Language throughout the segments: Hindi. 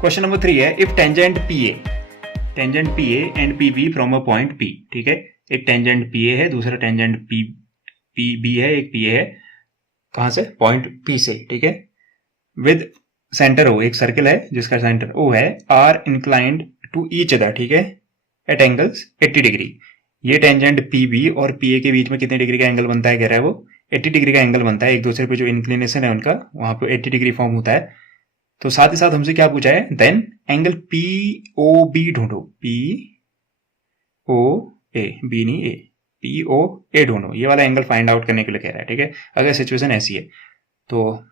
क्वेश्चन नंबर 3 है if tangent P A and P B from a point P. ठीक है, एक टेंजेंट पी ए है, दूसरा टेंजेंट पी बी है, एक पी ए है, कहां से, पॉइंट पी से। ठीक है, विद सेंटर ओ, एक सर्कल है जिसका सेंटर ओ है, are inclined to each other. ठीक है, एट एंगल्स 80 डिग्री। ये टेंजेंट पी बी और पी ए के बीच में कितने डिग्री का एंगल बनता है, कह रहा है वो 80 डिग्री का एंगल बनता है। एक दूसरे पे जो इंक्लिनेशन है उनका वहां पे 80 डिग्री फॉर्म होता है। तो साथ ही साथ हमसे क्या पूछा है, then angle P O B ढूंढो। पी ओ ए, बी नहीं ए, पी ओ ए ढूंढो। ये वाला एंगल फाइंड आउट करने के लिए कह रहा है। ठीक है, अगर सिचुएशन ऐसी है तो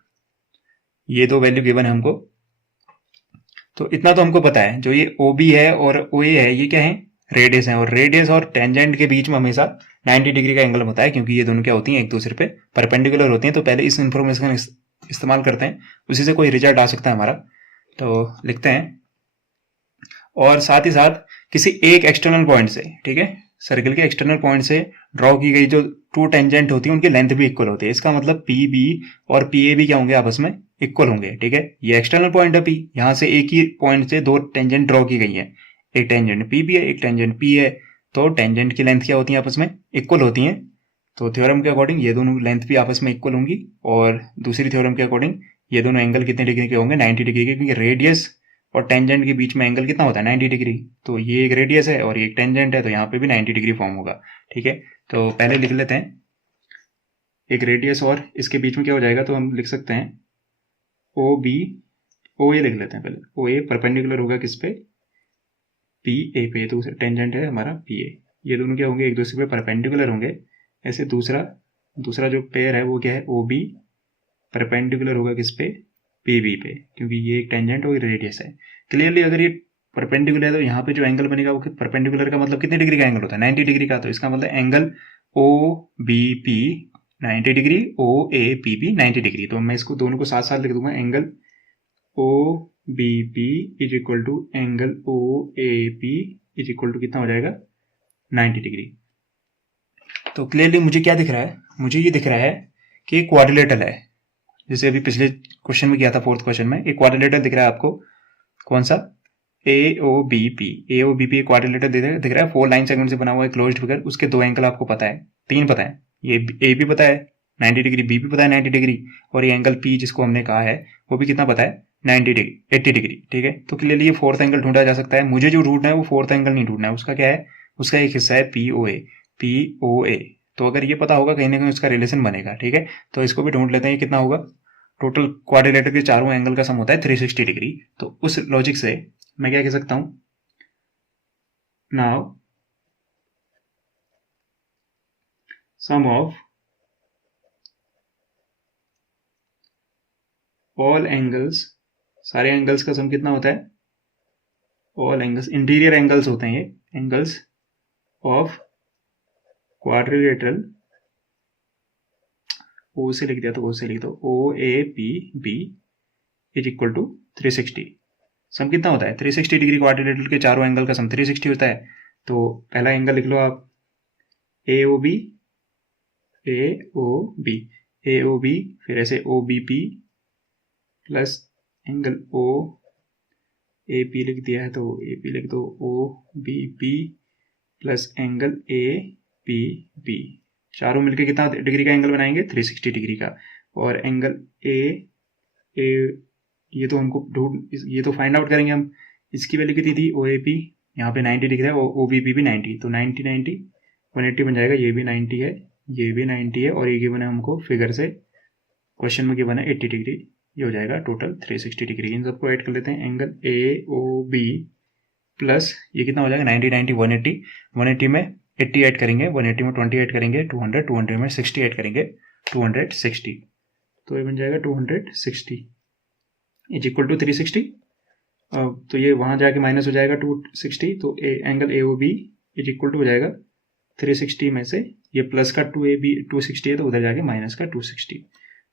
ये दो वैल्यू गिवन है हमको। तो इतना तो हमको पता है, जो ये ओ बी है और ओ ए है ये क्या है, रेडियस है। और रेडियस और टेंजेंट के बीच में हमेशा 90 डिग्री का एंगल होता है, क्योंकि ये दोनों क्या होती हैं, एक दूसरे पे परपेंडिकुलर होती हैं। तो पहले इस इंफॉर्मेशन का इस्तेमाल करते हैं, उसी से कोई रिजल्ट आ सकता है हमारा। तो लिखते हैं, और साथ ही साथ किसी एक एक्सटर्नल पॉइंट से, ठीक है, सर्कल के एक्सटर्नल पॉइंट से ड्रॉ की गई जो टू टेंजेंट होती है उनकी लेंथ भी इक्वल होती है। इसका मतलब पी बी और पी ए भी क्या होंगे, आपस में इक्वल होंगे। ठीक है, ये एक्सटर्नल पॉइंट है पी, यहां से एक ही पॉइंट से दो टेंजेंट ड्रॉ की गई है, एक टेंजेंट पी बी है, एक टेंजेंट पी है। तो टेंजेंट की लेंथ क्या होती है, आपस में इक्वल होती है। तो थ्योरम के अकॉर्डिंग ये दोनों लेंथ भी आपस में इक्वल होंगी। और दूसरी थ्योरम के अकॉर्डिंग ये दोनों एंगल कितने डिग्री के होंगे, 90 डिग्री के, क्योंकि रेडियस और टेंजेंट के बीच में एंगल कितना होता है, 90 डिग्री। तो ये एक रेडियस है और ये एक टेंजेंट है, तो यहाँ पे भी 90 डिग्री फॉर्म होगा। ठीक है, तो पहले लिख लेते हैं, एक रेडियस और इसके बीच में क्या हो जाएगा, तो हम लिख सकते हैं ओ बी, ओ ए लिख लेते हैं पहले। ओ ए परपेंडिकुलर होगा किस पे, पी ए पे। तो टेंजेंट है हमारा पी ए, ये दोनों क्या होंगे, एक दूसरे पे परपेंडिकुलर होंगे। ऐसे दूसरा जो पेयर है वो क्या है, ओ बी परपेंडिकुलर होगा किस पे, पी बी पे, क्योंकि ये एक टेंजेंट और रेडियस है। क्लियरली अगर ये परपेंडिकुलर है तो यहाँ पे जो एंगल बनेगा वो परपेंडिकुलर का मतलब कितने डिग्री का एंगल होता है, 90 डिग्री का। तो इसका मतलब angle O B P 90 degree, O A P B 90 degree. तो मैं इसको दोनों को साथ साथ लिख दूंगा, angle O B P is equal to angle O A P is equal to कितना हो जाएगा, 90 डिग्री। तो क्लियरली मुझे क्या दिख रहा है, मुझे ये दिख रहा है कि क्वाड्रिलेटरल है, जैसे अभी पिछले क्वेश्चन में किया था, फोर्थ क्वेश्चन में। एक क्वाड्रिलेटरल दिख रहा है आपको, कौन सा, ए ओ बी पी क्वाड्रिलेटरल दिख रहा है। 4 लाइन सेगमेंट से बना हुआ है क्लोज्ड फिगर। उसके दो एंगल आपको पता है, 3 पता है, ये ए भी पता है 90 डिग्री, बी भी पता है 90 डिग्री, और ये एंगल पी जिसको हमने कहा है वो भी कितना पता है, 90 डिग्री, 80 डिग्री। ठीक है, तो क्लियरली ये फोर्थ एंगल ढूंढा जा सकता है। मुझे जो ढूंढना है वो फोर्थ एंगल नहीं ढूंढना है, उसका क्या है, उसका एक हिस्सा है पी ओ ए। तो अगर ये पता होगा कहीं ना कहीं उसका रिलेशन बनेगा। ठीक है, तो इसको भी ढूंढ लेते हैं, कितना होगा, टोटल क्वाड्रिलेटर के चारों एंगल का सम होता है 360 डिग्री। तो उस लॉजिक से मैं क्या कह सकता हूं, now sum of all angles, सारे एंगल्स का सम कितना होता है, ऑल एंगल्स इंटीरियर एंगल्स होते हैं ये, एंगल्स ऑफ क्वाड्रिलेटरल, ओ से लिख दिया तो ओ से लिख दो, O A P B is equal to 360। Sum कितना होता है, 360 डिग्री। क्वाड्रिलेटरल के चारों एंगल का सम 360 होता है। तो पहला एंगल लिख लो आप, A O B, A O B, A O B, फिर ऐसे O B P plus angle O A P लिख दिया है तो ए पी लिख दो, O B P plus angle A P B. चारों मिलकर कितना डिग्री का एंगल बनाएंगे, 360 डिग्री का। और एंगल ए ये तो हमको ये तो फाइंड आउट करेंगे हम। इसकी वैल्यू कितनी थी, ओ ए पी यहाँ पे 90 दिख रहा है, ओ बी पी भी 90, तो 90 90 180 बन जाएगा। ये भी 90 है, ये भी 90 है, और ये गिवन है हमको फिगर से, क्वेश्चन में गिवन है 80 डिग्री। ये हो जाएगा टोटल 360 डिग्री। इन सबको ऐड कर लेते हैं, angle A O B plus ये कितना हो जाएगा, 90 90 180, 180 में 80 ऐड करेंगे, 180 में 20 ऐड करेंगे, 200, 200 में 60 ऐड करेंगे, 260। तो ये बन जाएगा 260 इज इक्वल टू 360। तो ये वहां जाके माइनस हो जाएगा 260, तो angle A O B is equal to हो जाएगा 360 में से ये प्लस का 260 है तो उधर जाके माइनस का 260।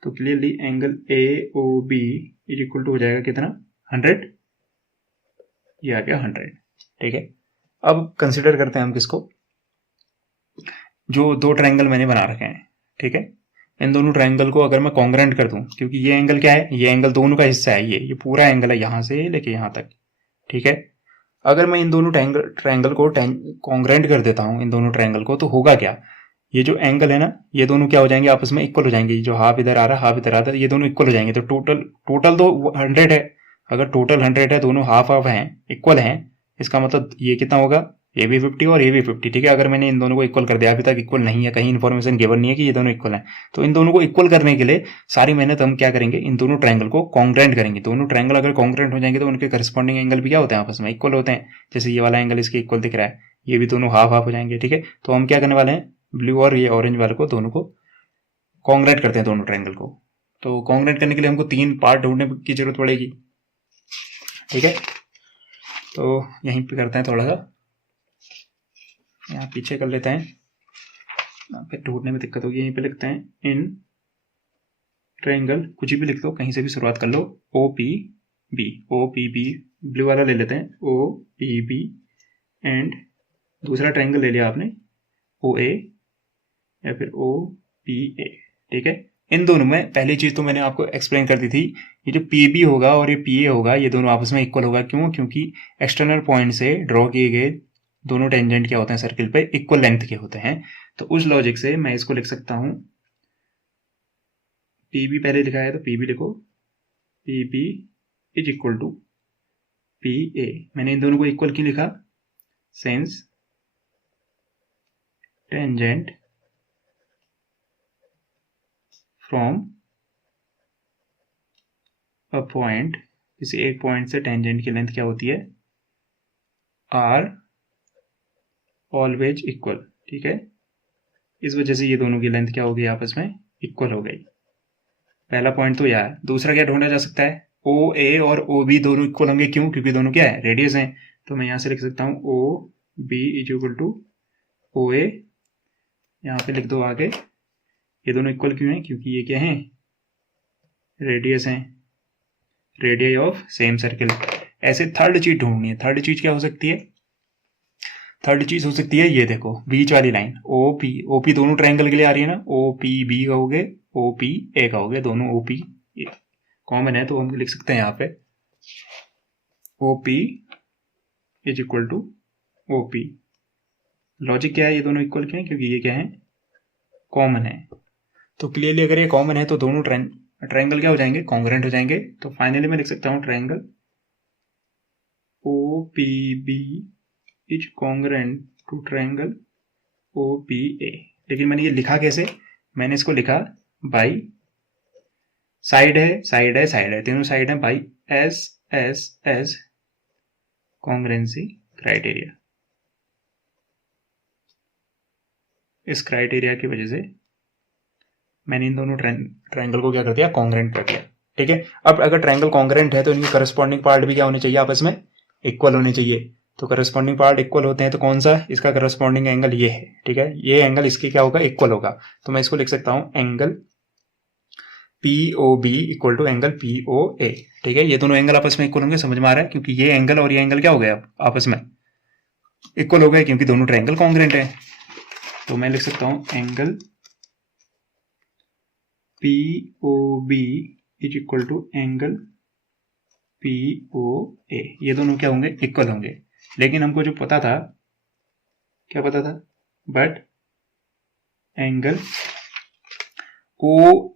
तो clearly angle A O B is equal to हो जाएगा कितना, 100। ये आ गया 100। ठीक है, अब कंसिडर करते हैं हम किसको, जो दो ट्रायंगल मैंने बना रखे हैं। ठीक है, इन दोनों ट्रायंगल को अगर मैं कॉन्ग्रेंट कर दूं, क्योंकि ये एंगल क्या है, ये एंगल दोनों का हिस्सा है, ये पूरा एंगल है यहां से लेके यहां तक, ठीक है। अगर मैं इन दोनों ट्रायंगल को कॉन्ग्रेंट कर देता हूं, इन दोनों ट्रायंगल को, तो होगा क्या, ये जो एंगल है ना, ये दोनों क्या हो जाएंगे, आपस में इक्वल हो जाएंगे। जो हाफ इधर आ रहा हाफ इधर आता है, ये दोनों इक्वल हो जाएंगे। तो टोटल तो 100 है। अगर टोटल 100 है, दोनों हाफ हाफ हैं, इक्वल हैं, इसका मतलब ये कितना होगा, ये भी 50 और ये भी 50, ठीक है। अगर मैंने इन दोनों को इक्वल कर दिया, अभी तक इक्वल नहीं है, कहीं इन्फॉर्मेशन गिवन नहीं है कि ये दोनों इक्वल हैं, तो इन दोनों को इक्वल करने के लिए सारी मेहनत हम क्या करेंगे, इन दोनों ट्रायंगल को कॉन्ग्रेंट करेंगे। दोनों ट्रायंगल अगर कॉन्ग्रेंट हो जाएंगे तो उनके करस्पॉन्डिंग एंगल भी क्या होते हैं, आपस में इक्वल होते हैं। जैसे ये वाला एंगल इसके इक्वल दिख रहा है, ये भी दोनों हाफ हाफ हो जाएंगे, ठीक है। तो हम क्या करने वाले हैं, ब्लू और ये ऑरेंज वाले को, दोनों को कॉन्ग्रेट करते हैं, दोनों ट्रायंगल को। तो कॉन्ग्रेट करने के लिए हमको 3 पार्ट ढूंढने की जरूरत पड़ेगी, ठीक है। तो यहीं पे करते हैं, थोड़ा सा यहाँ पीछे कर लेते हैं, फिर ढूंढने में दिक्कत होगी। यहीं पे लिखते हैं इन ट्रायंगल, कुछ भी लिख दो, कहीं से भी शुरुआत कर लो, ओ पी बी, ब्लू वाला ले लेते हैं, ओ पी बी, एंड दूसरा ट्रायंगल ले लिया आपने, ओ ए या फिर ओ पी ए, ठीक है। इन दोनों में पहली चीज तो मैंने आपको एक्सप्लेन कर दी थी, ये जो पी बी होगा और ये पी ए होगा, ये दोनों आपस में इक्वल होगा। क्यों, क्योंकि एक्सटर्नल पॉइंट से ड्रॉ किए गए दोनों टेंजेंट क्या होते हैं सर्किल पे, इक्वल लेंथ के होते हैं। तो उस लॉजिक से मैं इसको लिख सकता हूं, पी बी पहले लिखा है तो पी बी लिखो, P B is equal to P A. मैंने इन दोनों को इक्वल क्यों लिखा, since tangent from a point, किसी एक पॉइंट से टेंजेंट की लेंथ क्या होती है, आर ऑलवेज इक्वल, ठीक है। इस वजह से ये दोनों की लेंथ क्या हो गई, आपस में इक्वल हो गई। पहला पॉइंट तो यह है। दूसरा क्या ढूंढा जा सकता है, ओ ए और ओ बी दोनों इक्वल होंगे। क्यों, क्योंकि दोनों क्या है, रेडियस हैं। तो मैं यहां से लिख सकता हूं O B is equal to O A, यहां पे लिख दो आगे। ये दोनों इक्वल क्यों हैं, क्योंकि ये क्या हैं, रेडियस हैं, रेडियस ऑफ सेम सर्किल। ऐसे थर्ड चीज ढूंढनी है। थर्ड चीज क्या हो सकती है, थर्ड चीज हो सकती है, ये देखो बीच वाली लाइन ओ पी दोनों ट्रायंगल के लिए आ रही है ना, ओ पी बी का हो गए, ओ पी ए का हो गए, दोनों ओ पी कॉमन है, तो हम लिख सकते हैं यहाँ पे O P is equal to O P. Logic क्या है, ये दोनों इक्वल क्यों है, क्योंकि ये क्या है, कॉमन है। तो क्लियरली अगर ये कॉमन है तो दोनों ट्रायंगल क्या हो जाएंगे, कॉन्ग्रेंट हो जाएंगे। तो फाइनली मैं लिख सकता हूँ triangle O P B is congruent to triangle O P A. लेकिन मैंने ये लिखा कैसे, मैंने इसको लिखा बाई साइड है, साइड है, साइड है, तीनों साइड है, by S S S congruency criteria. इस क्राइटेरिया की वजह से मैंने इन दोनों ट्रायंगल को क्या कर दिया, कॉन्ग्रेंट कर दिया, ठीक है। अब अगर ट्रायंगल कॉन्ग्रेंट है तो इनके करस्पॉन्डिंग पार्ट भी क्या होने चाहिए, आपस में इक्वल होने चाहिए। तो करस्पॉन्डिंग पार्ट इक्वल होते हैं तो कौन सा, इसका करस्पॉन्डिंग एंगल ये है, ठीक है। ये एंगल इसके क्या होगा, इक्वल होगा। तो मैं इसको लिख सकता हूं angle P O B equal to angle P O A, ठीक है। ये दोनों एंगल आपस में इक्वल होंगे, समझ में आ रहा है, क्योंकि ये एंगल और ये एंगल क्या हो गया, आपस में इक्वल हो गए, क्योंकि दोनों ट्रायंगल कॉन्ग्रेंट है। तो मैं लिख सकता हूं angle P O B is equal to angle P O A. ये दोनों क्या होंगे, इक्वल होंगे। लेकिन हमको जो पता था, क्या पता था, but angle O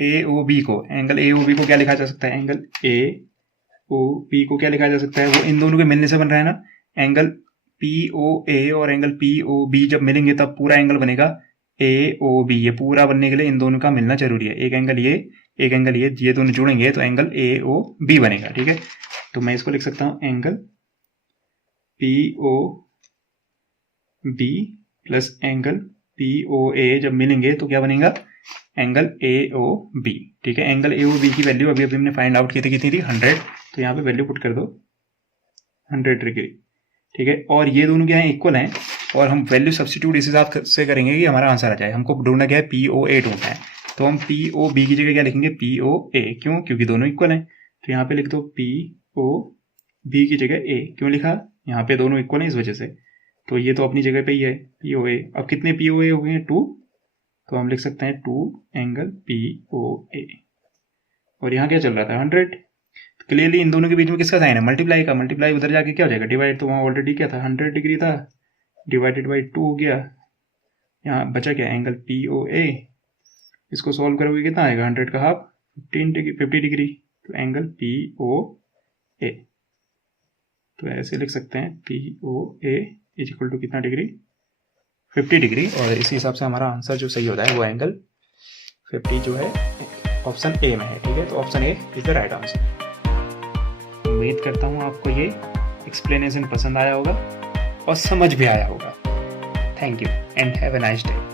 A O B को, एंगल ए ओ बी को क्या लिखा जा सकता है, एंगल ए ओ बी को क्या लिखा जा सकता है, वो इन दोनों के मिलने से बन रहा है ना। एंगल पी ओ ए और एंगल पी ओ बी जब मिलेंगे तब पूरा एंगल बनेगा ए ओ बी। ये पूरा बनने के लिए इन दोनों का मिलना जरूरी है। एक एंगल ये, एक एंगल ये दोनों जुड़ेंगे तो एंगल ए ओ बी बनेगा, ठीक है। तो मैं इसको लिख सकता हूं angle P O B plus angle P O A जब मिलेंगे तो क्या बनेगा, एंगल ए ओ बी, ठीक है। एंगल ए ओ बी की वैल्यू अभी हमने फाइंड आउट की थी, कितनी थी, 100। तो यहाँ पे वैल्यू पुट कर दो 100 डिग्री, ठीक है। और ये दोनों क्या है, इक्वल हैं, और हम वैल्यू सब्स्टिट्यूट इस हिसाब से करेंगे कि हमारा आंसर आ जाए। हमको ढूंढना क्या है, पी ओ ए ढूंढना है। तो हम पी ओ बी की जगह क्या लिखेंगे, पी ओ ए। क्यों, क्योंकि दोनों इक्वल हैं। तो यहाँ पे लिख दो पी ओ बी की जगह ए। क्यों लिखा, यहाँ पे दोनों इक्वल हैं इस वजह से। तो ये तो अपनी जगह पे ही है पी ओ ए। अब कितने पी ओ ए हो गए हैं, 2। तो हम लिख सकते हैं 2 एंगल POA। और यहाँ क्या चल रहा था 100। तो क्लियरली इन दोनों के बीच में किसका साइन है, मल्टीप्लाई का। मल्टीप्लाई उधर जाके क्या हो जाएगा, डिवाइड। तो वहाँ ऑलरेडी क्या था 100 डिग्री था, डिवाइडेड बाई 2 हो गया। यहाँ बचा क्या, एंगल POA। इसको सॉल्व करोगे कितना आएगा, 100 का हाफ 50 डिग्री। तो एंगल POA, तो ऐसे लिख सकते हैं POA इज इक्वल टू कितना डिग्री, 50 डिग्री। और इसी हिसाब से हमारा आंसर जो सही होता है वो एंगल 50 जो है ऑप्शन ए में है। ठीक है, तो option A is the right answer. उम्मीद करता हूँ आपको ये एक्सप्लेनेशन पसंद आया होगा और समझ भी आया होगा। Thank you and have a nice day.